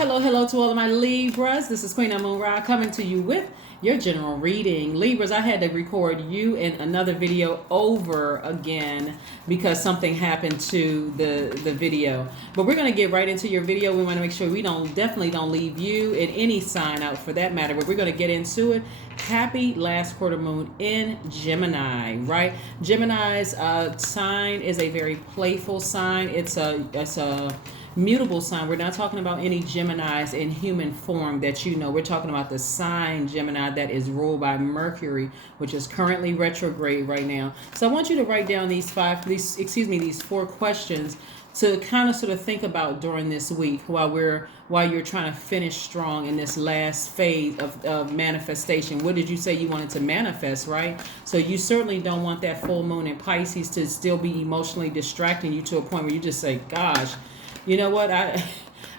Hello to all of my Libras. This is Queen Amun Ra coming to you with your general reading. Libras, I had to record you in another video over again because something happened to the video. But we're going to get right into your video. We want to make sure we definitely don't leave you in any sign out for that matter. But we're going to get into it. Happy last quarter moon in Gemini, right? Gemini's sign is a very playful sign. It's a mutable sign. We're not talking about any Geminis in human form that you know. We're talking about the sign Gemini that is ruled by Mercury, which is currently retrograde right now. So I want you to write down these four questions to kind of sort of think about during this week while you're trying to finish strong in this last phase of manifestation. What did you say you wanted to manifest, right? So you certainly don't want that full moon in Pisces to still be emotionally distracting you to a point where you just say, gosh, you know what, I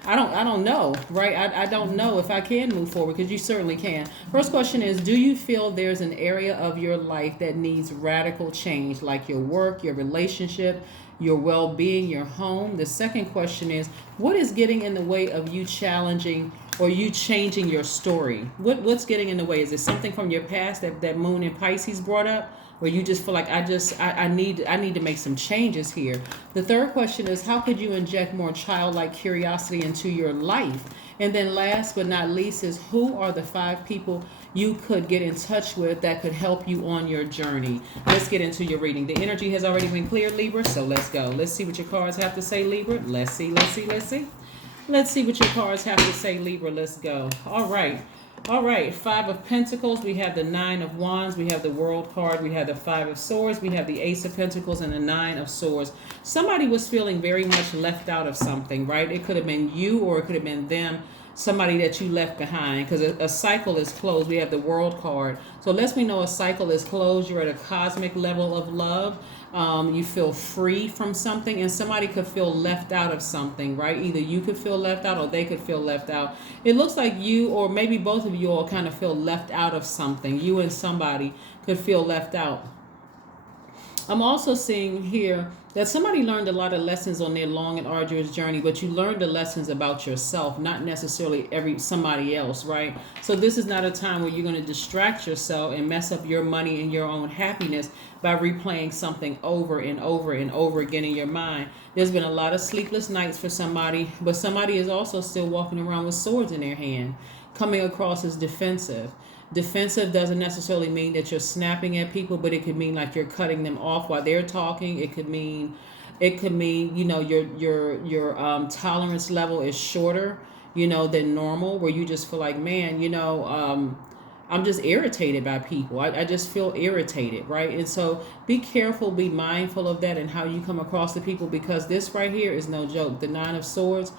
don't know, right? I don't know if I can move forward, because you certainly can. First question is, do you feel there's an area of your life that needs radical change, like your work, your relationship, your well-being, your home? The second question is, what is getting in the way of you challenging or you changing your story? What's getting in the way? Is it something from your past that moon in Pisces brought up, where you just feel like I need to make some changes here? The third question is, how could you inject more childlike curiosity into your life? And then last but not least is, who are the 5 people you could get in touch with that could help you on your journey? Let's get into your reading. The energy has already been cleared, Libra, so let's go. Let's see what your cards have to say, Libra. Let's see. Let's see what your cards have to say, Libra. Let's go. All right, 5 of Pentacles. We have the 9 of Wands. We have the World card. We have the 5 of Swords. We have the Ace of Pentacles and the 9 of Swords. Somebody was feeling very much left out of something, right? It could have been you or it could have been them, somebody that you left behind, because a cycle is closed. We have the World card. So it lets me know a cycle is closed. You're at a cosmic level of love. You feel free from something, and somebody could feel left out of something, right? Either you could feel left out or they could feel left out. It looks like you, or maybe both of you all, kind of feel left out of something. You and somebody could feel left out. I'm also seeing here that somebody learned a lot of lessons on their long and arduous journey, but you learned the lessons about yourself, not necessarily somebody else, right? So this is not a time where you're going to distract yourself and mess up your money and your own happiness by replaying something over and over and over again in your mind. There's been a lot of sleepless nights for somebody, but somebody is also still walking around with swords in their hand, coming across as defensive. Defensive doesn't necessarily mean that you're snapping at people, but it could mean like you're cutting them off while they're talking. It could mean, you know, your tolerance level is shorter, you know, than normal, where you just feel like, man, you know, I'm just irritated by people. I just feel irritated, right? And so be careful, be mindful of that and how you come across the people, because this right here is no joke. The 9 of Swords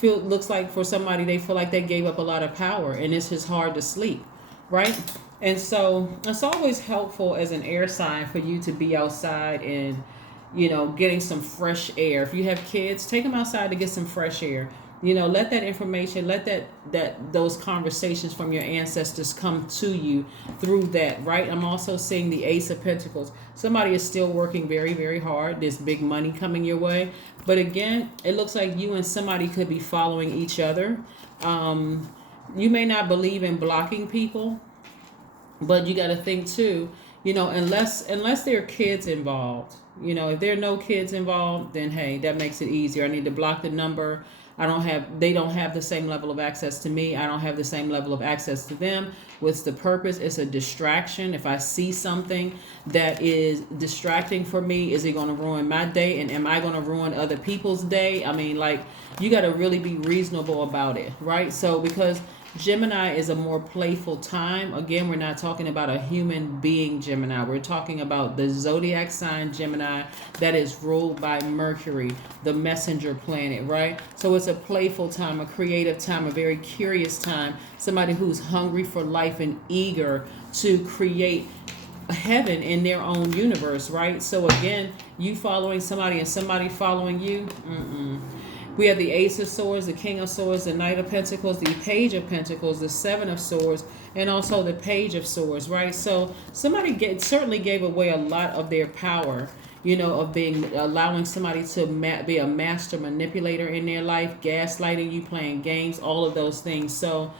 looks like for somebody, they feel like they gave up a lot of power, and it's just hard to sleep, right? And so it's always helpful as an air sign for you to be outside and, you know, getting some fresh air. If you have kids, take them outside to get some fresh air. You know, let that information, let those conversations from your ancestors come to you through that, right? I'm also seeing the Ace of Pentacles. Somebody is still working very, very hard. There's big money coming your way. But again, it looks like you and somebody could be following each other. You may not believe in blocking people, but you got to think too, you know, unless there are kids involved, you know, if there are no kids involved, then hey, that makes it easier. I need to block the number. They don't have the same level of access to me. I don't have the same level of access to them. What's the purpose? It's a distraction. If I see something that is distracting for me, is it going to ruin my day? And am I going to ruin other people's day? I mean, like, you got to really be reasonable about it, right? So because Gemini is a more playful time. Again, we're not talking about a human being Gemini. We're talking about the Zodiac sign Gemini that is ruled by Mercury, the messenger planet, right? So it's a playful time, a creative time, a very curious time. Somebody who's hungry for life and eager to create heaven in their own universe, right? So again, you following somebody and somebody following you, We have the Ace of Swords, the King of Swords, the Knight of Pentacles, the Page of Pentacles, the Seven of Swords, and also the Page of Swords, right? So somebody certainly gave away a lot of their power, of allowing somebody to be a master manipulator in their life, gaslighting you, playing games, all of those things. So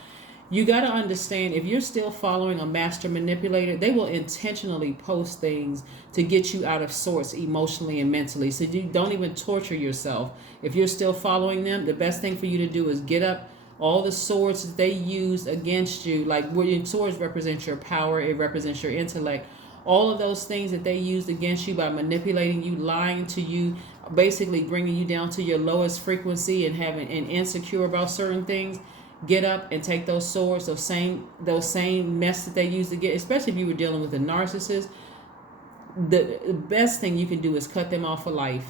you got to understand, if you're still following a master manipulator, they will intentionally post things to get you out of sorts emotionally and mentally. So you don't even torture yourself. If you're still following them, the best thing for you to do is get up. All the swords that they used against you, like where your swords represent your power, it represents your intellect. All of those things that they used against you by manipulating you, lying to you, basically bringing you down to your lowest frequency and insecure about certain things. Get up and take those swords, those same mess that they used to get, especially if you were dealing with a narcissist. The best thing you can do is cut them off for life.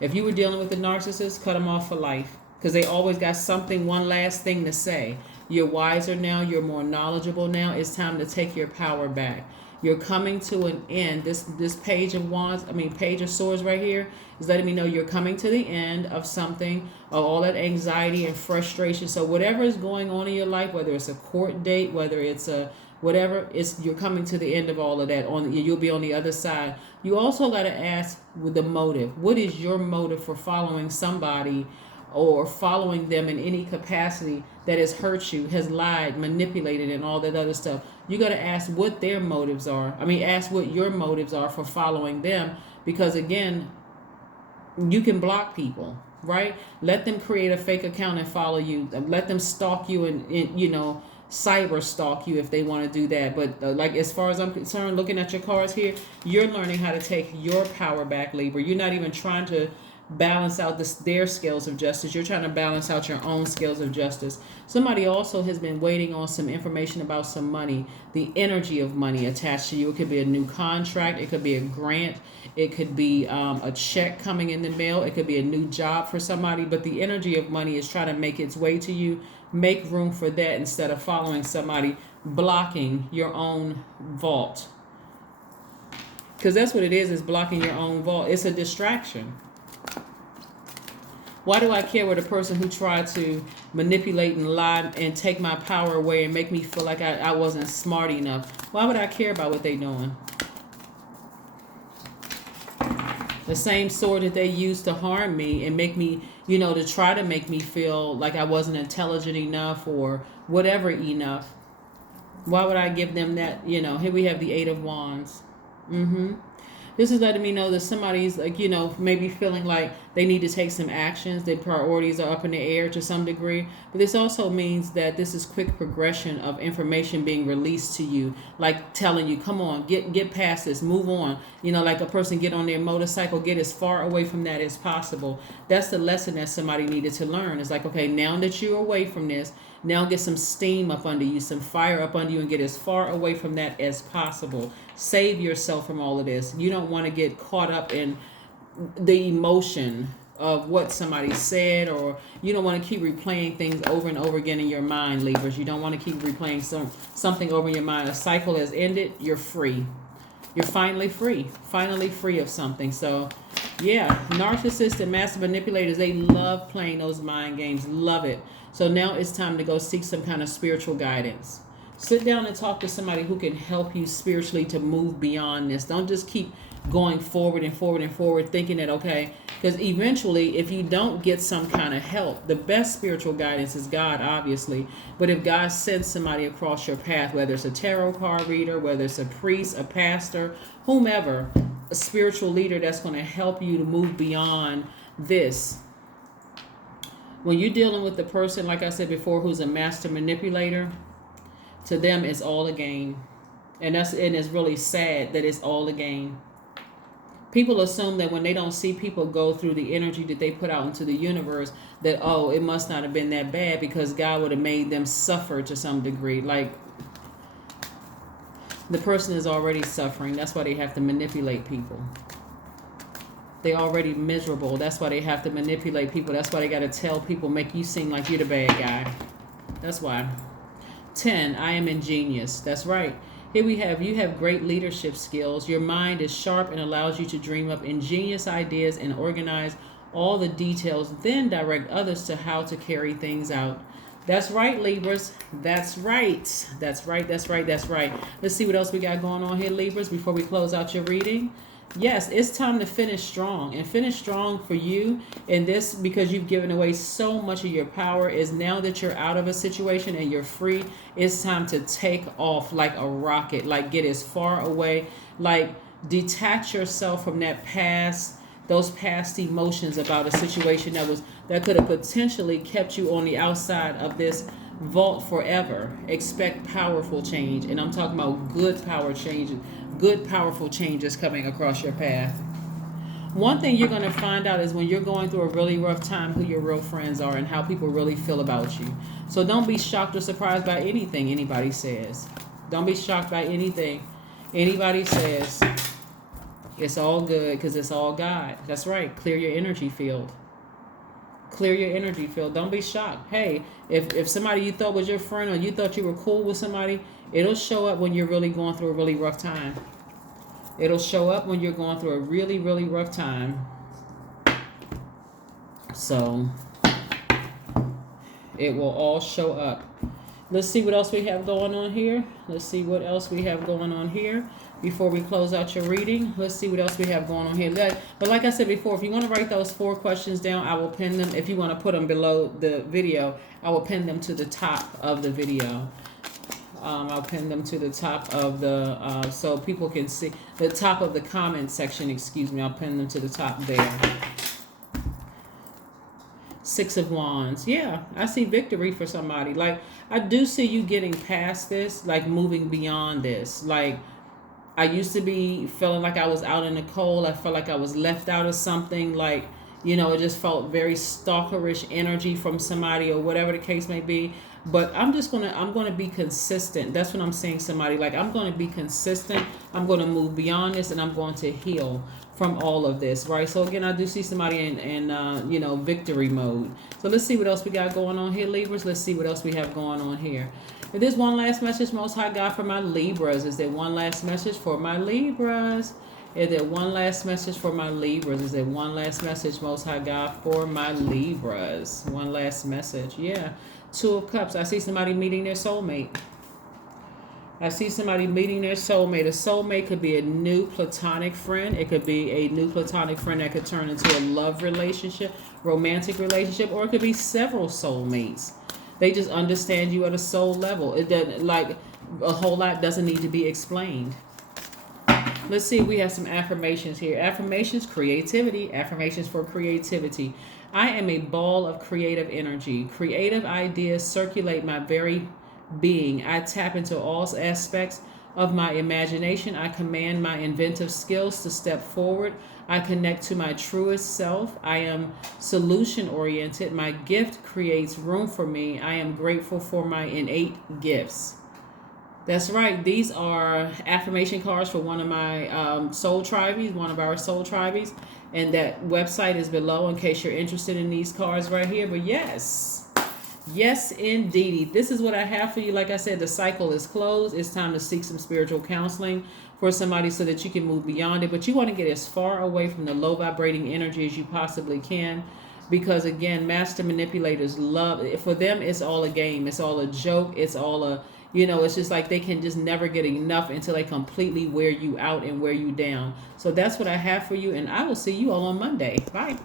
If you were dealing with a narcissist, cut them off for life, because they always got something, one last thing to say. You're wiser now. You're more knowledgeable now. It's time to take your power back. You're coming to an end. This page of wands, page of swords right here is letting me know you're coming to the end of something, of all that anxiety and frustration. So whatever is going on in your life, whether it's a court date, whether it's a whatever, you're coming to the end of all of that. You'll be on the other side. You also got to ask with the motive. What is your motive for following somebody or following them in any capacity that has hurt you, has lied, manipulated, and all that other stuff? You got to ask what their motives are. Ask what your motives are for following them, because again, you can block people, right? Let them create a fake account and follow you. Let them stalk you and cyber stalk you if they want to do that. But like, as far as I'm concerned, looking at your cards here, you're learning how to take your power back, Libra. You're not even trying to balance out their scales of justice. You're trying to balance out your own scales of justice. Somebody also has been waiting on some information about some money, the energy of money attached to you. It could be a new contract. It could be a grant. It could be a check coming in the mail. It could be a new job for somebody. But the energy of money is trying to make its way to you. Make room for that instead of following somebody, blocking your own vault. Because that's what it is blocking your own vault. It's a distraction. Why do I care what a person who tried to manipulate and lie and take my power away and make me feel like I wasn't smart enough? Why would I care about what they're doing? The same sword that they used to harm me and make me, to try to make me feel like I wasn't intelligent enough or whatever enough. Why would I give them that? Here we have the Eight of Wands. This is letting me know that somebody's maybe feeling like they need to take some actions. Their priorities are up in the air to some degree. But this also means that this is quick progression of information being released to you, like telling you, come on, get past this, move on. Like a person get on their motorcycle, get as far away from that as possible. That's the lesson that somebody needed to learn. It's like, okay, now that you're away from this, now get some steam up under you, some fire up under you, and get as far away from that as possible. Save yourself from all of this. You don't want to get caught up in the emotion of what somebody said, or you don't want to keep replaying things over and over again in your mind, Libras. You don't want to keep replaying something over in your mind. A cycle has ended. You're free. You're finally free of something. So yeah, narcissists and master manipulators, they love playing those mind games. Love it. So now it's time to go seek some kind of spiritual guidance. Sit down and talk to somebody who can help you spiritually to move beyond this. Don't just keep going forward and forward and forward thinking that, okay, because eventually if you don't get some kind of help, the best spiritual guidance is God, obviously. But if God sends somebody across your path, whether it's a tarot card reader, whether it's a priest, a pastor, whomever, a spiritual leader that's going to help you to move beyond this. When you're dealing with the person, like I said before, who's a master manipulator, to them it's all a game. And it's really sad that it's all a game. People assume that when they don't see people go through the energy that they put out into the universe, that, oh, it must not have been that bad because God would have made them suffer to some degree. Like, the person is already suffering. That's why they have to manipulate people. They're already miserable. That's why they have to manipulate people. That's why they got to tell people, make you seem like you're the bad guy. That's why. 10, I am ingenious. That's right. Here we have, you have great leadership skills. Your mind is sharp and allows you to dream up ingenious ideas and organize all the details, then direct others to how to carry things out. That's right, Libras. That's right. That's right. That's right. That's right. Let's see what else we got going on here, Libras, before we close out your reading. Yes, it's time to finish strong, and finish strong for you in this, because you've given away so much of your power. Is now that you're out of a situation and you're free, it's time to take off like a rocket, like get as far away, like detach yourself from that past, those past emotions about a situation that could have potentially kept you on the outside of this vault forever. Expect powerful change, and I'm talking about good power changes, good powerful changes coming across your path. One thing you're going to find out is when you're going through a really rough time, who your real friends are and how people really feel about you. So don't be shocked or surprised by anything anybody says. Don't be shocked by anything anybody says. It's all good, because it's all God. That's right. Clear your energy field. Clear your energy field. Don't be shocked. Hey, if somebody you thought was your friend, or you thought you were cool with somebody, it'll show up when you're really going through a really rough time. It'll show up when you're going through a really, really rough time. So it will all show up. Let's see what else we have going on here. Let's see what else we have going on here before we close out your reading. Let's see what else we have going on here. But like I said before, if you want to write those 4 questions down, I will pin them. If you want to put them below the video, I will pin them to the top of the video. I'll pin them to the top of the, so people can see the top of the comment section, excuse me. I'll pin them to the top there. 6 of Wands. Yeah, I see victory for somebody. Like, I do see you getting past this, like moving beyond this. Like, I used to be feeling like I was out in the cold. I felt like I was left out of something. Like, you know, it just felt very stalkerish energy from somebody, or whatever the case may be. But I'm going to be consistent. That's what I'm saying, somebody. Like, I'm going to be consistent. I'm going to move beyond this, and I'm going to heal from all of this, right? So again, I do see somebody in you know, victory mode. So let's see what else we got going on here, Libras. Let's see what else we have going on here. If there's one last message, Most High God, for my Libras. Is there one last message for my Libras? Is there one last message for my Libras? Is there one last message, Most High God, for my Libras? One last message. Yeah. 2 of Cups. I see somebody meeting their soulmate. I see somebody meeting their soulmate. A soulmate could be a new platonic friend. It could be a new platonic friend that could turn into a love relationship, romantic relationship, or it could be several soulmates. They just understand you at a soul level. It doesn't, like, a whole lot doesn't need to be explained. Let's see if we have some affirmations here. Affirmations, creativity. Affirmations for creativity. I am a ball of creative energy. Creative ideas circulate my very being. I tap into all aspects of my imagination. I command my inventive skills to step forward. I connect to my truest self. I am solution oriented. My gift creates room for me. I am grateful for my innate gifts. That's right. These are affirmation cards for one of my soul tribes, one of our soul tribes. And that website is below in case you're interested in these cards right here. But yes, indeed. This is what I have for you. Like I said, the cycle is closed. It's time to seek some spiritual counseling for somebody so that you can move beyond it. But you want to get as far away from the low vibrating energy as you possibly can. Because again, master manipulators love, for them, it's all a game. It's all a joke. It's all a, you know, it's just like they can just never get enough until they completely wear you out and wear you down. So that's what I have for you. And I will see you all on Monday. Bye.